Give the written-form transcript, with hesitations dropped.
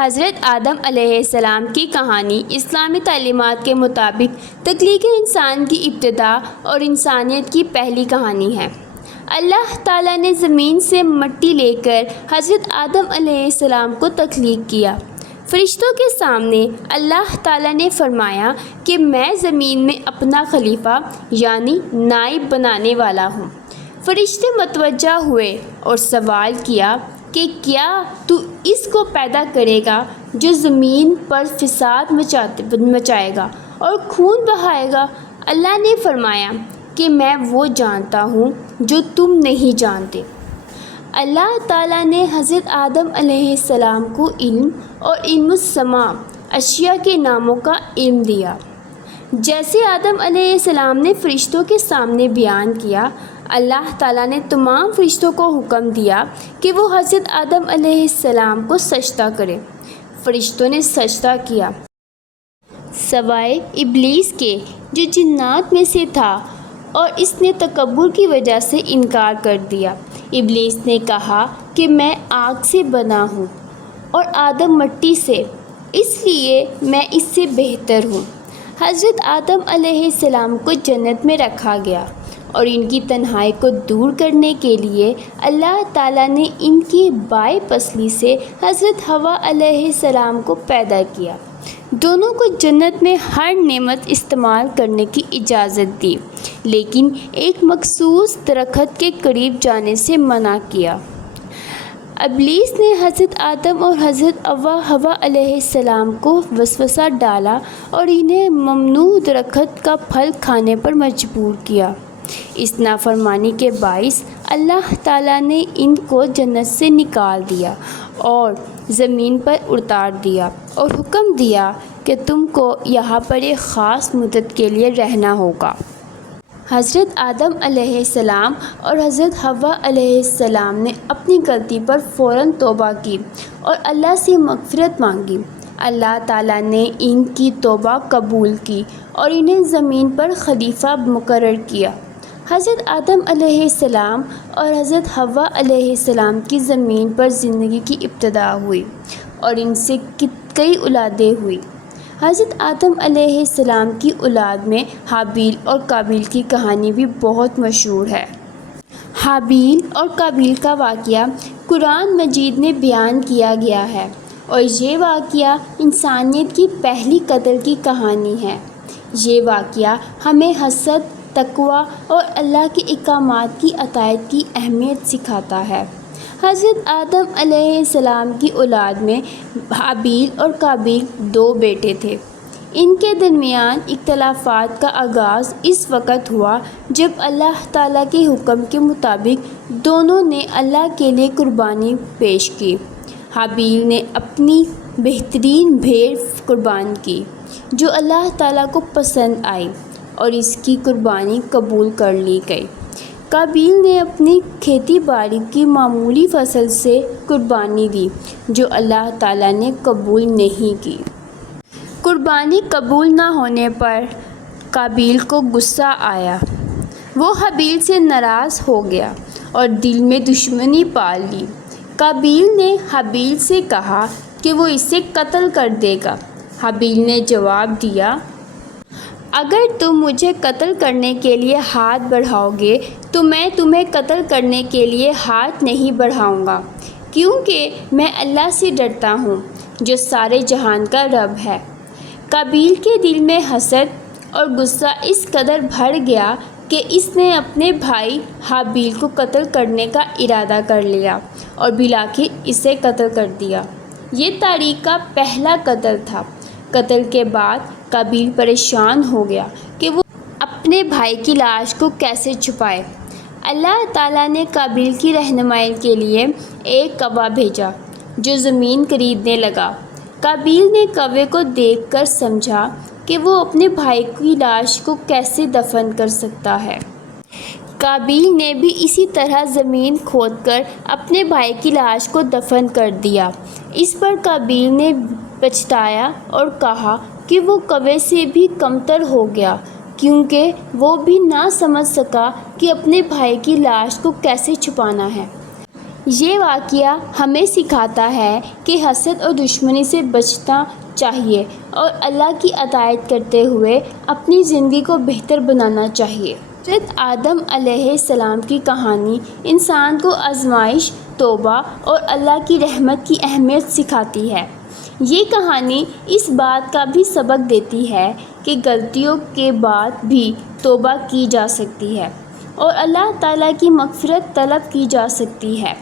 حضرت آدم علیہ السلام کی کہانی اسلامی تعلیمات کے مطابق تخلیق انسان کی ابتدا اور انسانیت کی پہلی کہانی ہے۔ اللہ تعالیٰ نے زمین سے مٹی لے کر حضرت آدم علیہ السلام کو تخلیق کیا۔ فرشتوں کے سامنے اللہ تعالیٰ نے فرمایا کہ میں زمین میں اپنا خلیفہ یعنی نائب بنانے والا ہوں۔ فرشتے متوجہ ہوئے اور سوال کیا کہ کیا تو اس کو پیدا کرے گا جو زمین پر فساد مچائے گا اور خون بہائے گا؟ اللہ نے فرمایا کہ میں وہ جانتا ہوں جو تم نہیں جانتے۔ اللہ تعالیٰ نے حضرت آدم علیہ السلام کو علم اور علم السماء اشیاء کے ناموں کا علم دیا۔ جیسے آدم علیہ السلام نے فرشتوں کے سامنے بیان کیا، اللہ تعالیٰ نے تمام فرشتوں کو حکم دیا کہ وہ حضرت آدم علیہ السلام کو سجدہ کرے۔ فرشتوں نے سجدہ کیا سوائے ابلیس کے جو جنات میں سے تھا، اور اس نے تکبر کی وجہ سے انکار کر دیا۔ ابلیس نے کہا کہ میں آگ سے بنا ہوں اور آدم مٹی سے، اس لیے میں اس سے بہتر ہوں۔ حضرت آدم علیہ السلام کو جنت میں رکھا گیا اور ان کی تنہائی کو دور کرنے کے لیے اللہ تعالیٰ نے ان کی بائیں پسلی سے حضرت حوا علیہ السلام کو پیدا کیا۔ دونوں کو جنت میں ہر نعمت استعمال کرنے کی اجازت دی، لیکن ایک مخصوص درخت کے قریب جانے سے منع کیا۔ ابلیس نے حضرت آدم اور حضرت حوا علیہ السلام کو وسوسہ ڈالا اور انہیں ممنوع درخت کا پھل کھانے پر مجبور کیا۔ اس نافرمانی کے باعث اللہ تعالیٰ نے ان کو جنت سے نکال دیا اور زمین پر اتار دیا اور حکم دیا کہ تم کو یہاں پر ایک خاص مدت کے لیے رہنا ہوگا۔ حضرت آدم علیہ السلام اور حضرت حوا علیہ السلام نے اپنی غلطی پر فوراً توبہ کی اور اللہ سے مغفرت مانگی۔ اللہ تعالیٰ نے ان کی توبہ قبول کی اور انہیں زمین پر خلیفہ مقرر کیا۔ حضرت آدم علیہ السلام اور حضرت حوا علیہ السلام کی زمین پر زندگی کی ابتدا ہوئی اور ان سے کئی اولادیں ہوئی۔ حضرت آدم علیہ السلام کی اولاد میں حابیل اور قابیل کی کہانی بھی بہت مشہور ہے۔ حابیل اور قابیل کا واقعہ قرآن مجید میں بیان کیا گیا ہے اور یہ واقعہ انسانیت کی پہلی قتل کی کہانی ہے۔ یہ واقعہ ہمیں حسد، تقوی اور اللہ کے احکامات کی اطاعت کی اہمیت سکھاتا ہے۔ حضرت آدم علیہ السلام کی اولاد میں حابیل اور قابیل دو بیٹے تھے۔ ان کے درمیان اختلافات کا آغاز اس وقت ہوا جب اللہ تعالیٰ کے حکم کے مطابق دونوں نے اللہ کے لیے قربانی پیش کی۔ حابیل نے اپنی بہترین بھیڑ قربان کی جو اللہ تعالیٰ کو پسند آئی اور اس کی قربانی قبول کر لی گئی۔ قابیل نے اپنی کھیتی باڑی کی معمولی فصل سے قربانی دی جو اللہ تعالیٰ نے قبول نہیں کی۔ قربانی قبول نہ ہونے پر قابیل کو غصہ آیا۔ وہ حابیل سے ناراض ہو گیا اور دل میں دشمنی پال لی۔ قابیل نے حابیل سے کہا کہ وہ اسے قتل کر دے گا۔ حابیل نے جواب دیا، اگر تم مجھے قتل کرنے کے لیے ہاتھ بڑھاؤ گے تو میں تمہیں قتل کرنے کے لیے ہاتھ نہیں بڑھاؤں گا، کیونکہ میں اللہ سے ڈرتا ہوں جو سارے جہان کا رب ہے۔ قابیل کے دل میں حسد اور غصہ اس قدر بھر گیا کہ اس نے اپنے بھائی حابیل کو قتل کرنے کا ارادہ کر لیا اور بالآخر اسے قتل کر دیا۔ یہ تاریخ کا پہلا قتل تھا۔ قتل کے بعد قابیل پریشان ہو گیا کہ وہ اپنے بھائی کی لاش کو کیسے چھپائے۔ اللہ تعالیٰ نے قابیل کی رہنمائی کے لیے ایک کوا بھیجا جو زمین خریدنے لگا۔ قابیل نے کوے کو دیکھ کر سمجھا کہ وہ اپنے بھائی کی لاش کو کیسے دفن کر سکتا ہے۔ قابیل نے بھی اسی طرح زمین کھود کر اپنے بھائی کی لاش کو دفن کر دیا۔ اس پر قابیل نے پچھتایا اور کہا کہ وہ کوے سے بھی کمتر ہو گیا، کیونکہ وہ بھی نہ سمجھ سکا کہ اپنے بھائی کی لاش کو کیسے چھپانا ہے۔ یہ واقعہ ہمیں سکھاتا ہے کہ حسد اور دشمنی سے بچنا چاہیے اور اللہ کی اطاعت کرتے ہوئے اپنی زندگی کو بہتر بنانا چاہیے۔ حضرت آدم علیہ السلام کی کہانی انسان کو آزمائش، توبہ اور اللہ کی رحمت کی اہمیت سکھاتی ہے۔ یہ کہانی اس بات کا بھی سبق دیتی ہے کہ غلطیوں کے بعد بھی توبہ کی جا سکتی ہے اور اللہ تعالیٰ کی مغفرت طلب کی جا سکتی ہے۔